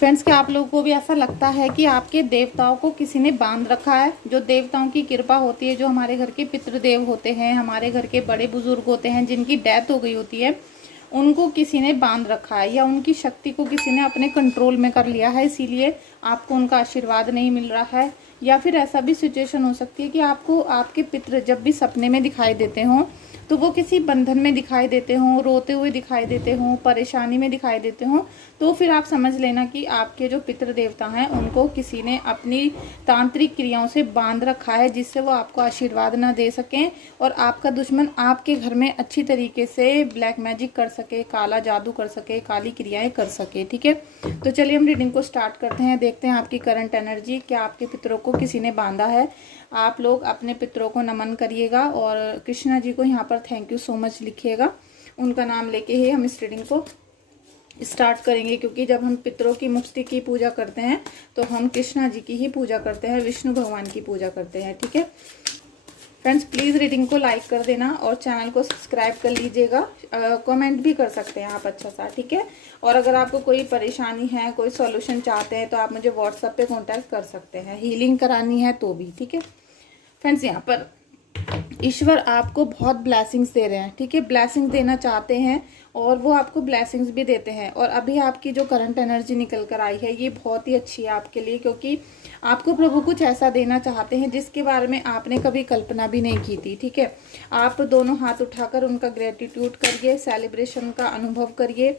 Friends, क्या आप लोगों को भी ऐसा लगता है कि आपके देवताओं को किसी ने बांध रखा है? जो देवताओं की कृपा होती है, जो हमारे घर के पितृदेव होते हैं, हमारे घर के बड़े बुजुर्ग होते हैं जिनकी डेथ हो गई होती है, उनको किसी ने बांध रखा है या उनकी शक्ति को किसी ने अपने कंट्रोल में कर लिया है, इसीलिए आपको उनका आशीर्वाद नहीं मिल रहा है। या फिर ऐसा भी सिचुएशन हो सकती है कि आपको आपके पितृ जब भी सपने में दिखाई देते हों तो वो किसी बंधन में दिखाई देते हों, रोते हुए दिखाई देते हों, परेशानी में दिखाई देते हों, तो फिर आप समझ लेना कि आपके जो पितृ देवता हैं उनको किसी ने अपनी तांत्रिक क्रियाओं से बांध रखा है, जिससे वो आपको आशीर्वाद ना दे सकें और आपका दुश्मन आपके घर में अच्छी तरीके से ब्लैक मैजिक कर सके, काला जादू कर सके, काली क्रियाएं कर सके। ठीक है, तो चलिए हम रीडिंग को स्टार्ट करते हैं। देखते हैं आपकी करंट एनर्जी, क्या आपके पितरों को किसी ने बांधा है। आप लोग अपने पितरों को नमन करिएगा और कृष्णा जी को यहाँ पर थैंक यू सो मच लिखिएगा। उनका नाम लेके ही हम इस रीडिंग को स्टार्ट करेंगे, क्योंकि जब हम पितरों की मुक्ति की पूजा करते हैं तो हम कृष्णा जी की ही पूजा करते हैं, विष्णु भगवान की पूजा करते हैं। ठीक है फ्रेंड्स, प्लीज़ रीडिंग को लाइक कर देना और चैनल को सब्सक्राइब कर लीजिएगा। कमेंट भी कर सकते हैं आप अच्छा सा। ठीक है, और अगर आपको कोई परेशानी है, कोई सॉल्यूशन चाहते हैं तो आप मुझे व्हाट्सएप पे कांटेक्ट कर सकते हैं, हीलिंग करानी है तो भी। ठीक है फ्रेंड्स, यहाँ पर ईश्वर आपको बहुत ब्लेसिंग्स दे रहे हैं। ठीक है, ब्लेसिंग देना चाहते हैं और वो आपको ब्लेसिंग्स भी देते हैं। और अभी आपकी जो करंट एनर्जी निकल कर आई है ये बहुत ही अच्छी है आपके लिए, क्योंकि आपको प्रभु कुछ ऐसा देना चाहते हैं जिसके बारे में आपने कभी कल्पना भी नहीं की थी। ठीक है, आप दोनों हाथ उठाकर उनका ग्रेटिट्यूड करिए, सेलिब्रेशन का अनुभव करिए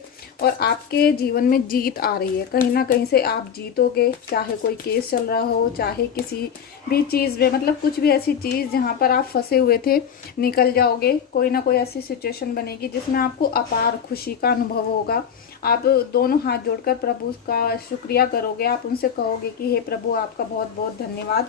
और आपके जीवन में जीत आ रही है। कहीं ना कहीं से आप जीतोगे, चाहे कोई केस चल रहा हो, चाहे किसी भी चीज़ में, मतलब कुछ भी ऐसी चीज़ जहाँ पर आप फंसे हुए थे, निकल जाओगे। कोई ना कोई ऐसी सिचुएशन बनेगी जिसमें आपको अपार खुशी का अनुभव होगा। आप दोनों हाथ जोड़कर प्रभु का शुक्रिया करोगे, आप उनसे कहोगे कि हे प्रभु आपका बहुत बहुत धन्यवाद।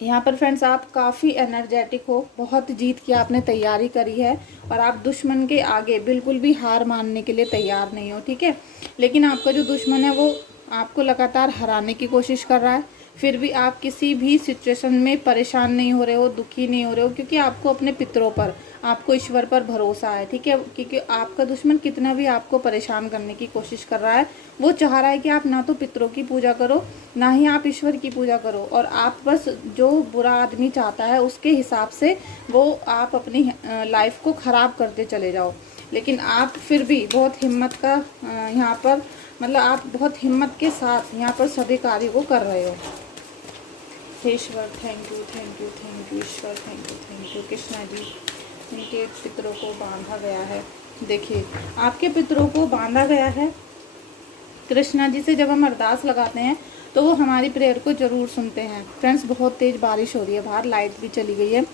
यहाँ पर फ्रेंड्स आप काफ़ी एनर्जेटिक हो, बहुत जीत की आपने तैयारी करी है और आप दुश्मन के आगे बिल्कुल भी हार मानने के लिए तैयार नहीं हो। ठीक है, लेकिन आपका जो दुश्मन है वो आपको लगातार हराने की कोशिश कर रहा है, फिर भी आप किसी भी सिचुएशन में परेशान नहीं हो रहे हो, दुखी नहीं हो रहे हो, क्योंकि आपको अपने पितरों पर, आपको ईश्वर पर भरोसा है। ठीक है, क्योंकि आपका दुश्मन कितना भी आपको परेशान करने की कोशिश कर रहा है, वो चाह रहा है कि आप ना तो पितरों की पूजा करो, ना ही आप ईश्वर की पूजा करो, और आप बस जो बुरा आदमी चाहता है उसके हिसाब से वो आप अपनी लाइफ को ख़राब करते चले जाओ। लेकिन आप फिर भी बहुत हिम्मत का यहाँ पर, मतलब आप बहुत हिम्मत के साथ यहाँ पर सभी कार्य को कर रहे हो। ईश्वर thank you, thank you, thank you ईश्वर, थैंक यू कृष्णा जी। इनके पितरों को बांधा गया है। देखिए आपके पितरों को बांधा गया है। कृष्णा जी से जब हम अरदास लगाते हैं तो वो हमारी प्रेयर को ज़रूर सुनते हैं। फ्रेंड्स, बहुत तेज़ बारिश हो रही है बाहर, लाइट भी चली गई है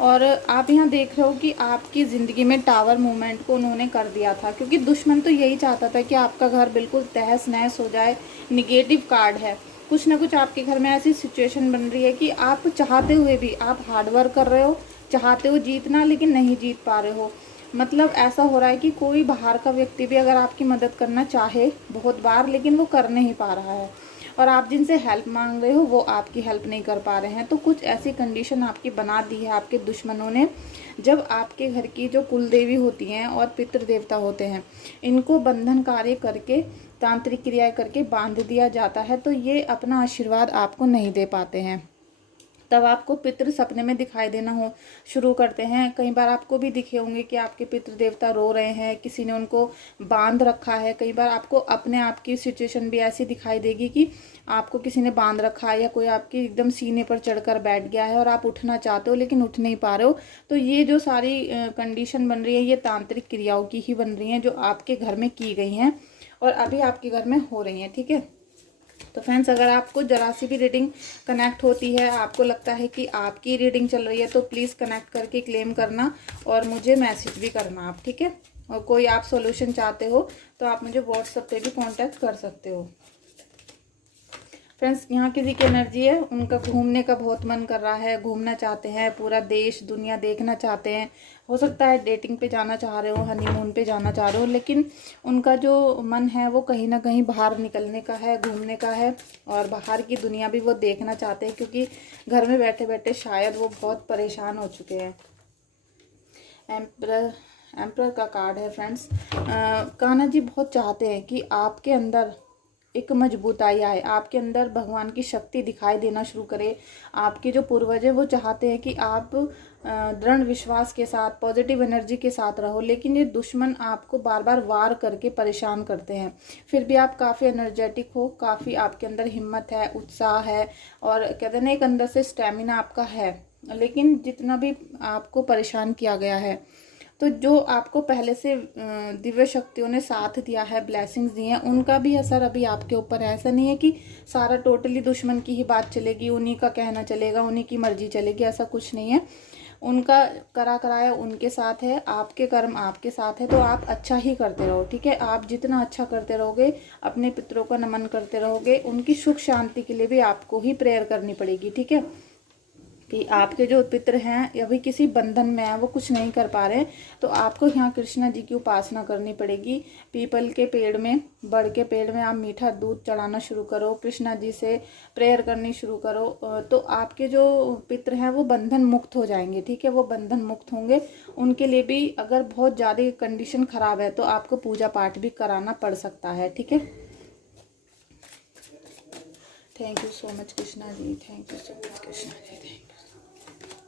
और आप यहाँ देख रहे हो कि आपकी ज़िंदगी में टावर मूवमेंट को उन्होंने कर दिया था, क्योंकि दुश्मन तो यही चाहता था कि आपका घर बिल्कुल तहस नहस हो जाए। निगेटिव कार्ड है, कुछ ना कुछ आपके घर में ऐसी सिचुएशन बन रही है कि आप चाहते हुए भी आप हार्डवर्क कर रहे हो, चाहते हो जीतना, लेकिन नहीं जीत पा रहे हो। मतलब ऐसा हो रहा है कि कोई बाहर का व्यक्ति भी अगर आपकी मदद करना चाहे बहुत बार, लेकिन वो कर नहीं पा रहा है, और आप जिनसे हेल्प मांग रहे हो वो आपकी हेल्प नहीं कर पा रहे हैं। तो कुछ ऐसी कंडीशन आपकी बना दी है आपके दुश्मनों ने। जब आपके घर की जो कुल देवी होती हैं और पितृ देवता होते हैं, इनको बंधन कार्य करके, तांत्रिक क्रिया करके बांध दिया जाता है, तो ये अपना आशीर्वाद आपको नहीं दे पाते हैं। तब आपको पितृ सपने में दिखाई देना हो शुरू करते हैं। कई बार आपको भी दिखे होंगे कि आपके पितृ देवता रो रहे हैं, किसी ने उनको बांध रखा है। कई बार आपको अपने आप की सिचुएशन भी ऐसी दिखाई देगी कि आपको किसी ने बांध रखा है या कोई आपके एकदम सीने पर चढ़कर बैठ गया है और आप उठना चाहते हो लेकिन उठ नहीं पा रहे हो। तो ये जो सारी कंडीशन बन रही है ये तांत्रिक क्रियाओं की ही बन रही हैं, जो आपके घर में की गई हैं और अभी आपके घर में हो रही हैं। ठीक है, तो फ्रेंड्स, अगर आपको जरा सी भी रीडिंग कनेक्ट होती है, आपको लगता है कि आपकी रीडिंग चल रही है, तो प्लीज़ कनेक्ट करके क्लेम करना और मुझे मैसेज भी करना आप। ठीक है, और कोई आप सॉल्यूशन चाहते हो तो आप मुझे व्हाट्सएप पे भी कांटेक्ट कर सकते हो। फ्रेंड्स, यहाँ किसी की एनर्जी है, उनका घूमने का बहुत मन कर रहा है, घूमना चाहते हैं, पूरा देश दुनिया देखना चाहते हैं। हो सकता है डेटिंग पे जाना चाह रहे हो, हनीमून पे जाना चाह रहे हो, लेकिन उनका जो मन है वो कहीं ना कहीं बाहर निकलने का है, घूमने का है, और बाहर की दुनिया भी वो देखना चाहते हैं, क्योंकि घर में बैठे बैठे शायद वो बहुत परेशान हो चुके हैं। एम्परर का कार्ड है फ्रेंड्स। कान्हा जी बहुत चाहते हैं कि आपके अंदर एक मजबूताई आए, आपके अंदर भगवान की शक्ति दिखाई देना शुरू करे। आपके जो पूर्वज है वो चाहते हैं कि आप दृढ़ विश्वास के साथ, पॉजिटिव एनर्जी के साथ रहो, लेकिन ये दुश्मन आपको बार बार वार करके परेशान करते हैं। फिर भी आप काफ़ी एनर्जेटिक हो, काफ़ी आपके अंदर हिम्मत है, उत्साह है, और कहते हैं ना एक अंदर से स्टेमिना आपका है। लेकिन जितना भी आपको परेशान किया गया है, तो जो आपको पहले से दिव्य शक्तियों ने साथ दिया है, ब्लेसिंग्स दी हैं, उनका भी असर अभी आपके ऊपर है। ऐसा नहीं है कि सारा टोटली दुश्मन की ही बात चलेगी, उन्हीं का कहना चलेगा, उन्हीं की मर्जी चलेगी, ऐसा कुछ नहीं है। उनका करा कराया उनके साथ है, आपके कर्म आपके साथ है, तो आप अच्छा ही करते रहो, ठीक है। आप जितना अच्छा करते रहोगे, अपने पितरों का नमन करते रहोगे, उनकी सुख शांति के लिए भी आपको ही प्रेयर करनी पड़ेगी, ठीक है। कि आपके जो पितर हैं अभी किसी बंधन में है, वो कुछ नहीं कर पा रहे, तो आपको यहाँ कृष्णा जी की उपासना करनी पड़ेगी। पीपल के पेड़ में, बड़ के पेड़ में आप मीठा दूध चढ़ाना शुरू करो, कृष्णा जी से प्रेयर करनी शुरू करो, तो आपके जो पितर हैं वो बंधन मुक्त हो जाएंगे, ठीक है। वो बंधन मुक्त होंगे। उनके लिए भी अगर बहुत ज़्यादा कंडीशन खराब है तो आपको पूजा पाठ भी कराना पड़ सकता है, ठीक है। Thank you so much Krishna ji, thank you so much Krishna ji,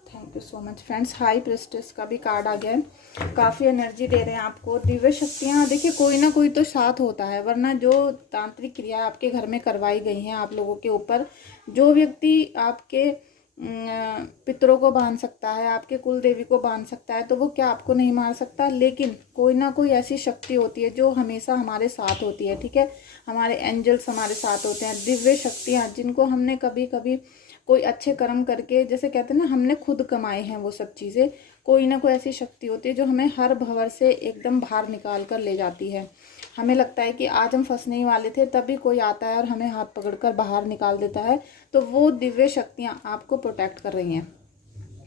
thank you so much friends. High priestess का भी कार्ड आ गया है, काफ़ी एनर्जी दे रहे हैं आपको दिव्य शक्तियाँ। देखिए कोई ना कोई तो साथ होता है, वरना जो तांत्रिक क्रिया आपके घर में करवाई गई हैं आप लोगों के ऊपर, जो व्यक्ति आपके पितरों को बांध सकता है, आपके कुल देवी को बांध सकता है, तो वो क्या आपको नहीं मार सकता। लेकिन कोई ना कोई ऐसी शक्ति होती है जो हमेशा हमारे साथ होती है, ठीक है। हमारे एंजल्स हमारे साथ होते हैं, दिव्य शक्तियाँ, जिनको हमने कभी कभी कोई अच्छे कर्म करके, जैसे कहते हैं ना, हमने खुद कमाए हैं वो सब चीज़ें, कोई ना कोई ऐसी शक्ति होती है जो हमें हर भंवर से एकदम बाहर निकाल कर ले जाती है। हमें लगता है कि आज हम फंसने ही वाले थे, तभी कोई आता है और हमें हाथ पकड़कर बाहर निकाल देता है। तो वो दिव्य शक्तियाँ आपको प्रोटेक्ट कर रही हैं,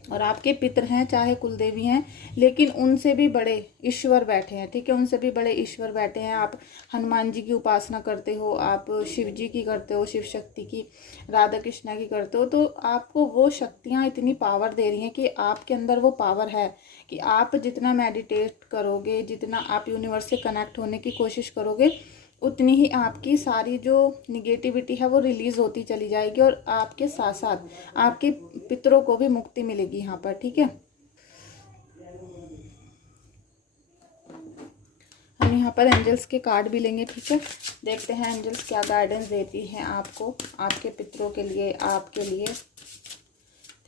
और आपके पितर हैं चाहे कुलदेवी हैं, लेकिन उनसे भी बड़े ईश्वर बैठे हैं, ठीक है। उनसे भी बड़े ईश्वर बैठे हैं। आप हनुमान जी की उपासना करते हो, आप शिव जी की करते हो, शिव शक्ति की, राधा कृष्णा की करते हो, तो आपको वो शक्तियाँ इतनी पावर दे रही हैं कि आपके अंदर वो पावर है कि आप जितना मेडिटेट करोगे, जितना आप यूनिवर्स से कनेक्ट होने की कोशिश करोगे, उतनी ही आपकी सारी जो निगेटिविटी है वो रिलीज होती चली जाएगी, और आपके साथ साथ आपके पितरों को भी मुक्ति मिलेगी यहाँ पर, ठीक है। हम यहाँ पर एंजल्स के कार्ड भी लेंगे, ठीक है। देखते हैं एंजल्स क्या गाइडेंस देती हैं आपको, आपके पितरों के लिए, आपके लिए।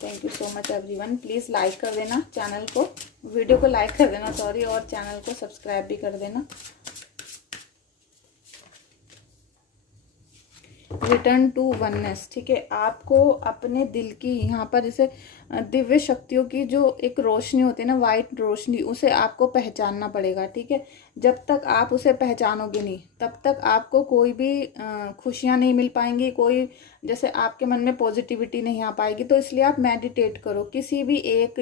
Thank you so much everyone. Please like कर देना चैनल को, वीडियो को लाइक कर देना सॉरी, और चैनल को सब्सक्राइब भी कर देना। रिटर्न टू वननेस, ठीक है। आपको अपने दिल की यहाँ पर जैसे दिव्य शक्तियों की जो एक रोशनी होती है ना, वाइट रोशनी, उसे आपको पहचानना पड़ेगा, ठीक है। जब तक आप उसे पहचानोगे नहीं, तब तक आपको कोई भी खुशियाँ नहीं मिल पाएंगी, कोई जैसे आपके मन में पॉजिटिविटी नहीं आ पाएगी। तो इसलिए आप मेडिटेट करो, किसी भी एक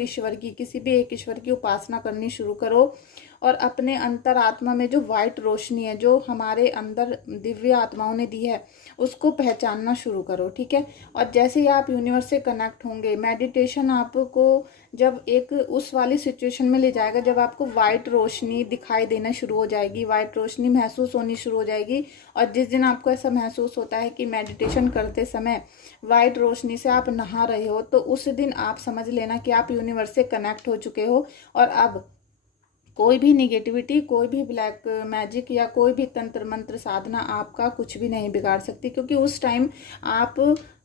ईश्वर की उपासना करनी शुरू करो, और अपने अंतरात्मा में जो वाइट रोशनी है जो हमारे अंदर दिव्य आत्माओं ने दी है, उसको पहचानना शुरू करो, ठीक है। और जैसे ही आप यूनिवर्स से कनेक्ट होंगे, मेडिटेशन आपको जब एक उस वाली सिचुएशन में ले जाएगा जब आपको वाइट रोशनी दिखाई देना शुरू हो जाएगी, वाइट रोशनी महसूस होनी शुरू हो जाएगी। और जिस दिन आपको ऐसा महसूस होता है कि मेडिटेशन करते समय वाइट रोशनी से आप नहा रहे हो, तो उस दिन आप समझ लेना कि आप यूनिवर्स से कनेक्ट हो चुके हो, और अब कोई भी निगेटिविटी, कोई भी ब्लैक मैजिक या कोई भी तंत्र मंत्र साधना आपका कुछ भी नहीं बिगाड़ सकती, क्योंकि उस टाइम आप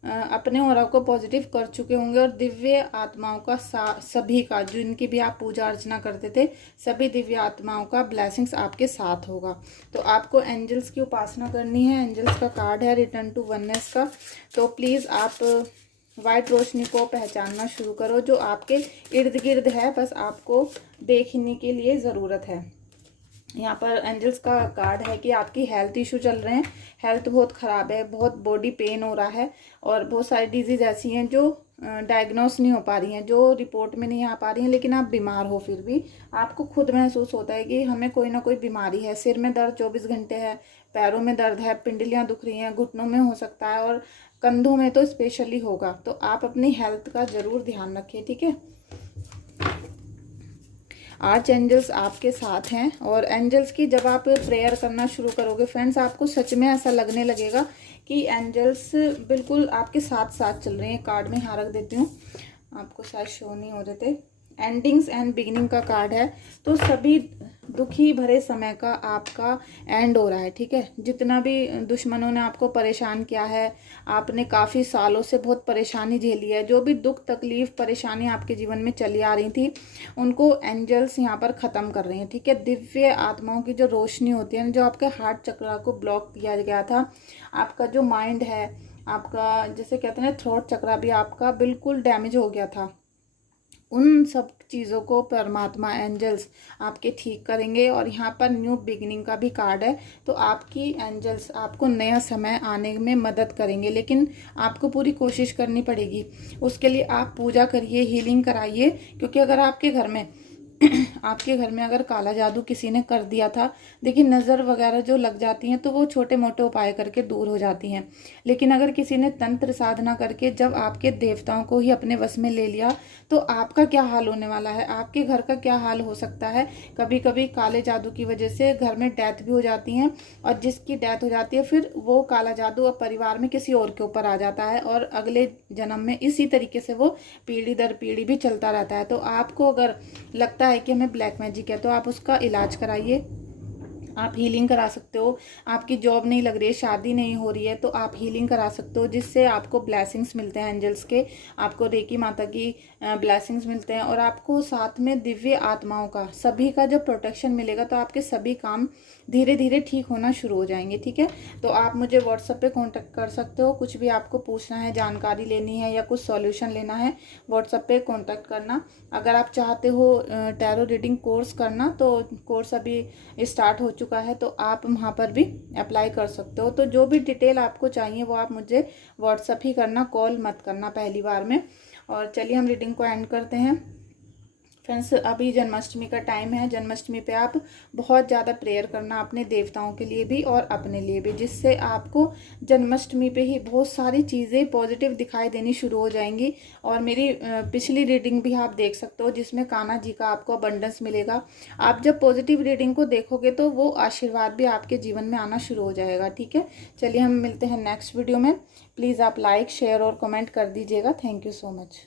अपने ऑरा को पॉजिटिव कर चुके होंगे, और दिव्य आत्माओं का सभी का, जिनकी भी आप पूजा अर्चना करते थे, सभी दिव्य आत्माओं का ब्लेसिंग्स आपके साथ होगा। तो आपको एंजल्स की उपासना करनी है। एंजल्स का कार्ड है रिटर्न टू वननेस का। तो प्लीज़ आप वाइट रोशनी को पहचानना शुरू करो जो आपके इर्द गिर्द है, बस आपको देखने के लिए ज़रूरत है। यहाँ पर एंजल्स का कार्ड है कि आपकी हेल्थ इशू चल रहे हैं, हेल्थ बहुत ख़राब है, बहुत बॉडी पेन हो रहा है, और बहुत सारी डिजीज़ ऐसी हैं जो डायग्नोस नहीं हो पा रही हैं, जो रिपोर्ट में नहीं आ पा रही हैं, लेकिन आप बीमार हो, फिर भी आपको खुद महसूस होता है कि हमें कोई ना कोई बीमारी है। सिर में दर्द 24 घंटे है, पैरों में दर्द है, पिंडलियाँ दुख रही हैं, घुटनों में हो सकता है, और कंधों में तो स्पेशली होगा। तो आप अपनी हेल्थ का ज़रूर ध्यान रखें, ठीक है। आर्च एंजल्स आपके साथ हैं। और एंजल्स की जब आप प्रेयर करना शुरू करोगे फ्रेंड्स, आपको सच में ऐसा लगने लगेगा कि एंजल्स बिल्कुल आपके साथ साथ चल रहे हैं। कार्ड में यहाँ रख देती हूँ, आपको शायद शो नहीं हो रहे थे। एंडिंग्स एंड बिगिनिंग का कार्ड है, तो सभी दुखी भरे समय का आपका एंड हो रहा है, ठीक है। जितना भी दुश्मनों ने आपको परेशान किया है, आपने काफ़ी सालों से बहुत परेशानी झेली है, जो भी दुख तकलीफ परेशानी आपके जीवन में चली आ रही थी, उनको एंजल्स यहाँ पर ख़त्म कर रहे हैं, ठीक है। दिव्य आत्माओं की जो रोशनी होती है, जो आपके हार्ट चक्र को ब्लॉक किया गया था, आपका जो माइंड है, आपका जैसे कहते हैं थ्रोट चक्र भी आपका बिल्कुल डैमेज हो गया था, उन सब चीज़ों को परमात्मा एंजल्स आपके ठीक करेंगे। और यहाँ पर न्यू बिगिनिंग का भी कार्ड है, तो आपकी एंजल्स आपको नया समय आने में मदद करेंगे, लेकिन आपको पूरी कोशिश करनी पड़ेगी। उसके लिए आप पूजा करिए, हीलिंग कराइए, क्योंकि अगर आपके घर में आपके घर में अगर काला जादू किसी ने कर दिया था, देखिए नज़र वगैरह जो लग जाती हैं तो वो छोटे मोटे उपाय करके दूर हो जाती हैं, लेकिन अगर किसी ने तंत्र साधना करके जब आपके देवताओं को ही अपने वश में ले लिया, तो आपका क्या हाल होने वाला है, आपके घर का क्या हाल हो सकता है। कभी कभी काले जादू की वजह से घर में डेथ भी हो जाती है, और जिसकी डेथ हो जाती है फिर वो काला जादू अब परिवार में किसी और के ऊपर आ जाता है, और अगले जन्म में इसी तरीके से वो पीढ़ी दर पीढ़ी भी चलता रहता है। तो आपको अगर लगता है कि हमें ब्लैक मैजिक है, तो आप उसका इलाज कराइए, आप हीलिंग करा सकते हो। आपकी जॉब नहीं लग रही है, शादी नहीं हो रही है, तो आप हीलिंग करा सकते हो, जिससे आपको ब्लेसिंग्स मिलते हैं एंजल्स के, आपको रेकी माता की ब्लेसिंग्स मिलते हैं, और आपको साथ में दिव्य आत्माओं का सभी का जब प्रोटेक्शन मिलेगा, तो आपके सभी काम धीरे धीरे ठीक होना शुरू हो जाएंगे, ठीक है। तो आप मुझे व्हाट्सएप पे कांटेक्ट कर सकते हो, कुछ भी आपको पूछना है, जानकारी लेनी है या कुछ सॉल्यूशन लेना है, व्हाट्सएप पे कांटेक्ट करना। अगर आप चाहते हो टैरो रीडिंग कोर्स करना, तो कोर्स अभी स्टार्ट हो चुका है, तो आप वहाँ पर भी अप्लाई कर सकते हो। तो जो भी डिटेल आपको चाहिए वो आप मुझे व्हाट्सएप ही करना, कॉल मत करना पहली बार में। और चलिए हम रीडिंग को एंड करते हैं। फ्रेंड्स, अभी जन्माष्टमी का टाइम है, जन्माष्टमी पे आप बहुत ज़्यादा प्रेयर करना अपने देवताओं के लिए भी और अपने लिए भी, जिससे आपको जन्माष्टमी पे ही बहुत सारी चीज़ें पॉजिटिव दिखाई देनी शुरू हो जाएंगी। और मेरी पिछली रीडिंग भी आप देख सकते हो, जिसमें कान्हा जी का आपको अबंडेंस मिलेगा। आप जब पॉजिटिव रीडिंग को देखोगे तो वो आशीर्वाद भी आपके जीवन में आना शुरू हो जाएगा, ठीक है। चलिए हम मिलते हैं नेक्स्ट वीडियो में। प्लीज़ आप लाइक शेयर और कमेंट कर दीजिएगा। Thank you so much.